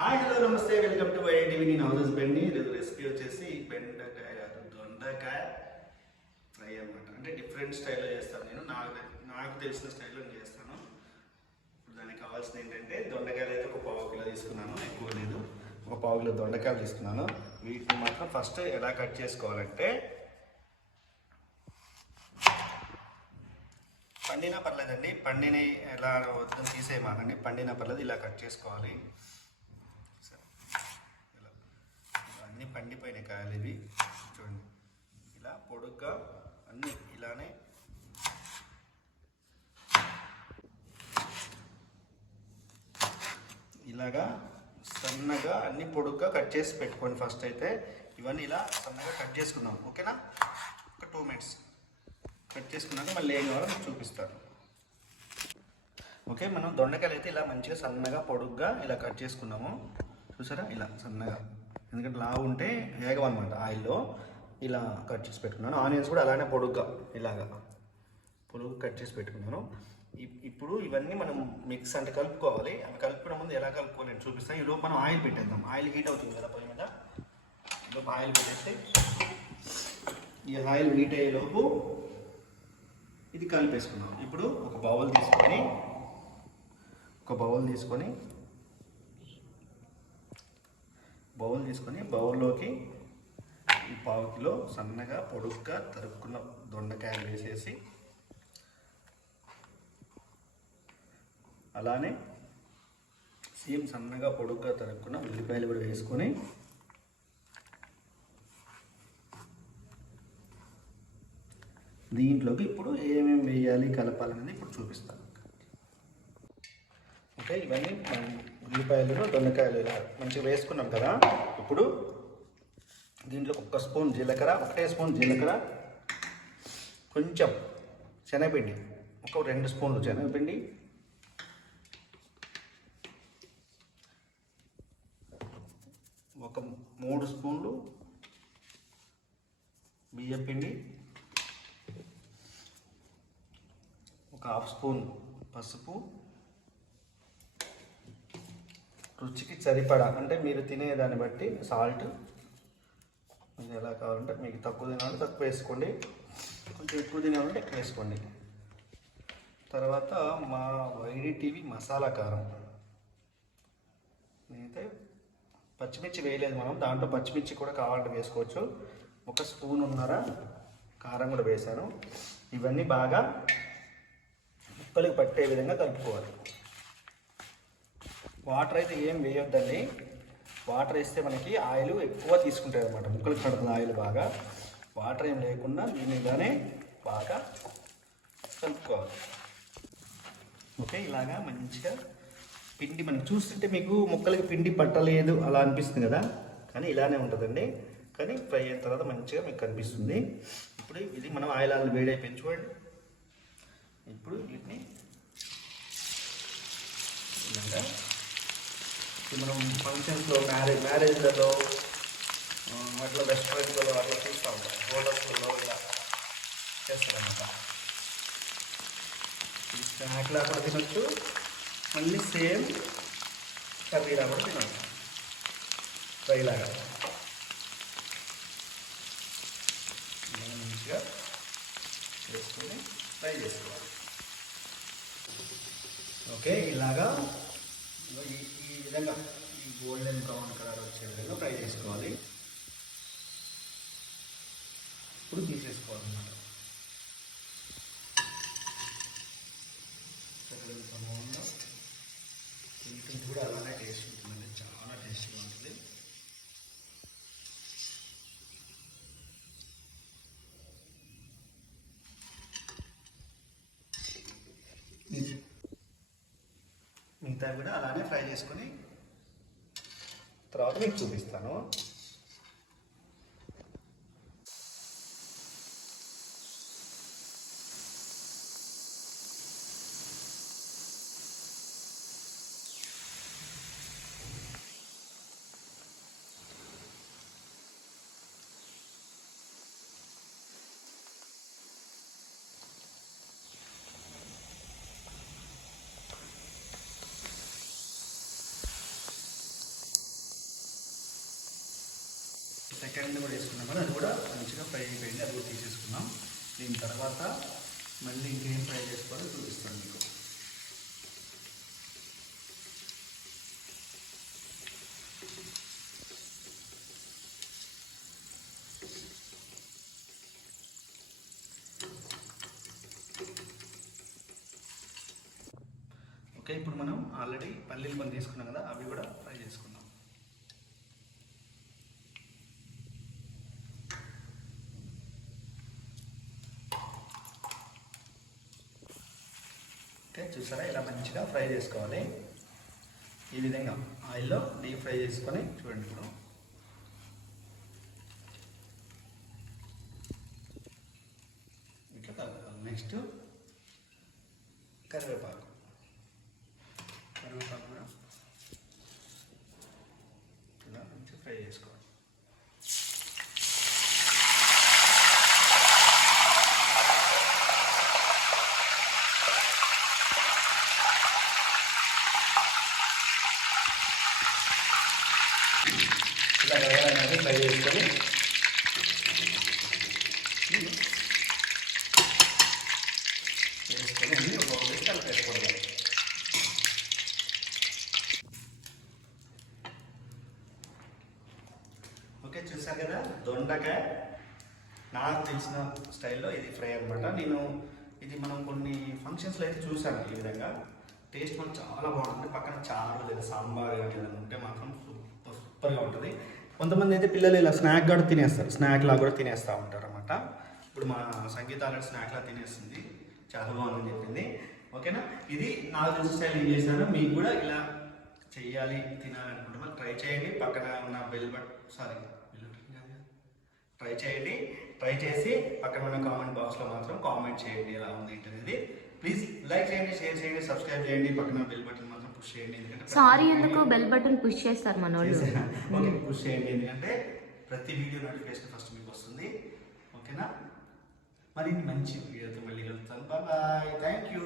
Hi hello నమస్తే welcome to YTV నేను హౌజెస్ బెండి ఈరోజు రెసిపీ వచ్చేసి బెండకాయ దొండకాయ ఫ్రై అనమాట అంటే డిఫరెంట్ స్టైల్లో చేస్తాను నేను. నాకు నాకు తెలిసిన స్టైల్లో నేను చేస్తాను. ఇప్పుడు దానికి కావాల్సింది ఏంటంటే దొండకాయలు అయితే ఒక పావు కిలో తీసుకున్నాను ఎక్కువ లేదు. ఒక పావు కిలో దొండకాయలు తీసుకున్నాను. వీటిని మాత్రం ఫస్ట్ ఎలా కట్ చేసుకోవాలంటే పండినా పర్లేదండి. పండిని ఎలా వద్దని తీసేయమాకండి పండినా పర్లేదు ఇలా కట్ చేసుకోవాలి సరే. ఇలా అన్నీ పండిపోయిన కాయలు ఇవి. చూడండి. ఇలా పొడుగ్గా అన్నీ ఇలానే ఇలాగా సన్నగా అన్ని పొడుగ్గా కట్ చేసి పెట్టుకోండి ఫస్ట్ అయితే. ఇవన్నీ ఇలా సన్నగా కట్ చేసుకుందాం. ఓకేనా? ఒక టూ మినిట్స్. కట్ చేసుకున్నాక మళ్ళీ ఏం కావాలో మీకు చూపిస్తాను. ఓకే మనం దొండకాయలు అయితే ఇలా మంచిగా సన్నగా పొడుగ్గా ఇలా కట్ చేసుకున్నాము. చూసారా? ఇలా సన్నగా. ఎందుకంటే లావు ఉంటే వేగమన్నమాట ఆయిల్లో ఇలా కట్ చేసి పెట్టుకున్నాను. ఆనియన్స్ కూడా అలానే పొడుగ్గా ఇలాగా పొడుగు కట్ చేసి పెట్టుకున్నాను. ఇప్- ఇప్పుడు ఇవన్నీ మనం మిక్స్ అంటే కలుపుకోవాలి. అవి కలుపుకునే ముందు ఎలా కలుపుకోవాలి నేను చూపిస్తాను ఈలోపు మనం ఆయిల్ పెట్టేద్దాం. ఆయిల్ హీట్ అవుతుంది కదా పొయ్యి మీద? ఈలోపు ఆయిల్ పెట్టేస్తే ఈ ఆయిల్ హీట్ అయ్యేలోపు ఇది కలిపేసుకున్నాం. ఇప్పుడు ఒక బౌల్ తీసుకొని ఒక బౌల్ తీసుకొని బౌల్ తీసుకొని బౌల్లోకి ఈ పావు కిలో సన్నగా పొడుగ్గా తరుక్కున్న దొండకాయలు వేసేసి అలానే సేమ్ సన్నగా పొడుగ్గా తరుక్కున్న ఉల్లిపాయలు కూడా వేసుకొని దీంట్లోకి ఇప్పుడు ఏమేమి వేయాలి కలపాలనేది ఇప్పుడు చూపిస్తాను. ఓకే ఇవన్నీ ఉల్లిపాయలు దొండకాయలు ఇలా మంచిగా వేసుకున్నాం కదా. ఇప్పుడు దీంట్లో ఒక స్పూన్ జీలకర్ర ఒకటే స్పూన్ జీలకర్ర కొంచెం శనగపిండి ఒక రెండు స్పూన్లు శనగపిండి. ఒక మూడు స్పూన్లు బియ్యం పిండి ఒక హాఫ్ స్పూన్ పసుపు. రుచికి సరిపడా అంటే మీరు తినేదాన్ని బట్టి సాల్ట్ కొంచెం ఎలా కావాలంటే మీకు తక్కువ తినాలంటే తక్కువ వేసుకోండి. కొంచెం ఎక్కువ తినాలంటే ఎక్కువ వేసుకోండి. తర్వాత మా వైడి టీవీ మసాలా కారం. నేనైతే పచ్చిమిర్చి వేయలేదు మనం దాంట్లో పచ్చిమిర్చి కూడా కావాలంటే వేసుకోవచ్చు. ఒక స్పూన్ ఉన్నర కారం కూడా వేసాను ఇవన్నీ బాగా ముక్కలకు పట్టే విధంగా కలుపుకోవాలి. వాటర్ అయితే ఏం వేయొద్దండి. వాటర్ వేస్తే మనకి ఆయిల్ ఎక్కువ తీసుకుంటాయి అనమాట ముక్కలకు పడుతుంది ఆయిల్ బాగా. వాటర్ ఏం లేకుండా దీనిగానే బాగా కలుపుకోవాలి. ఓకే ఇలాగా మంచిగా పిండి మనం చూస్తుంటే మీకు ముక్కలకి పిండి పట్టలేదు అలా అనిపిస్తుంది కదా. కానీ ఇలానే ఉంటుందండి. కానీ ఫ్రై అయిన తర్వాత మంచిగా మీకు కనిపిస్తుంది. ఇప్పుడు ఇది మనం ఆయిల్ ఆయిల్ వేడి అయిపోయింది చూడండి. ఇప్పుడు వీటిని ఇలాగా మనం ఫంక్షన్స్లో మ్యారేజ్ మ్యారేజ్లలో అట్లా రెస్టారెంట్లలో అట్లా చూస్తూ. ఉంటాం హోటల్స్లలో ఇలా చేస్తారన్నమాట. ఈ స్నాక్లా కూడా తినొచ్చు. మళ్ళీ సేమ్ కర్రీలా కూడా తినొచ్చు. ఫ్రైలాగా మంచిగా వేసుకొని ఫ్రై చేసుకోవాలి. ఓకే ఇలాగా ఈ ఈ విధంగా ఈ గోల్డెన్ బ్రౌన్ కలర్ వచ్చే విధంగా ఫ్రై చేసుకోవాలి. ఇప్పుడు తీసేసుకోవాలన్నమాట చక్కగా సమూహంలో తింటుంది కూడా అలానే టేస్ట్ ఉంటుందండి చాలా టేస్టీగా ఉంటుంది మిగతా కూడా అలానే ఫ్రై చేసుకొని తర్వాత మీకు చూపిస్తాను. సెకండ్ కూడా వేసుకున్నాం కదా అది కూడా మంచిగా ఫ్రై అయిపోయింది అది కూడా తీసేసుకున్నాం. దీని తర్వాత మళ్ళీ ఇంకేం ఫ్రై చేసుకోవాలో చూపిస్తాను మీకు. ఓకే ఇప్పుడు మనం ఆల్రెడీ పల్లీలు మనం తీసుకున్నాం కదా అవి కూడా ఫ్రై చేసుకున్నాం ఓకే చూసారా? ఇలా మంచిగా ఫ్రై చేసుకోవాలి. ఈ విధంగా ఆయిల్లో డీప్ ఫ్రై చేసుకొని చూడండి ఇప్పుడు. ఇట్లా కలుపుకోవాలి నెక్స్ట్ కరివేపాకు కరివేపాకు కూడా ఇలా మంచిగా ఫ్రై చేసుకోవాలి ఇలా కలగాలని ఫ్రై చేసుకొని వేసుకొని అన్ని ఒక వేసి ఓకే చూసారు కదా? దొండకాయ. నాకు తెలిసిన స్టైల్లో ఇది ఫ్రై అనమాట నేను ఇది మనం కొన్ని ఫంక్షన్స్లో అయితే చూసాను ఈ విధంగా. టేస్ట్ మనకు చాలా బాగుంటుంది. పక్కన చాలా లేదా సాంబార్ కానీ ఉంటే మాత్రం సూపర్ సూపర్గా ఉంటుంది. కొంతమంది అయితే పిల్లలు ఇలా స్నాక్ కూడా తినేస్తారు. స్నాక్ లా కూడా తినేస్తూ ఉంటారు అనమాట ఇప్పుడు మా సంగీత ఆల్రెడీ స్నాక్ లా తినేస్తుంది. చాలా బాగుందని చెప్పింది. ఓకేనా? ఇది నాలుగు తెలిసిన స్టైల్ ఏం చేశాను మీకు కూడా ఇలా చెయ్యాలి తినాలనుకుంటున్నా ట్రై చేయండి. పక్కన ఉన్న బెల్ బట్ సారీ ట్రై చేయండి. ట్రై చేసి పక్కన ఉన్న కామెంట్ బాక్స్లో మాత్రం కామెంట్ చేయండి ఎలా ఉంది ఏంటనేది. ప్లీజ్ లైక్ చేయండి షేర్ చేయండి సబ్స్క్రైబ్ చేయండి. పక్కన బెల్ బటన్ మాత్రం పుష్ చేయండి. ఎందుకంటే సారీ ఎందుకు? బెల్ బటన్ పుష్ చేస్తారు మన వాళ్ళు. ఓకే పుష్ చేయండి. ఎందుకంటే ప్రతి వీడియో నోటిఫికేషన్ ఫస్ట్ మీకు వస్తుంది. ఓకేనా మరి మంచి వీడియోతో మళ్ళీ కలుగుతాను బాయ్ థ్యాంక్ యూ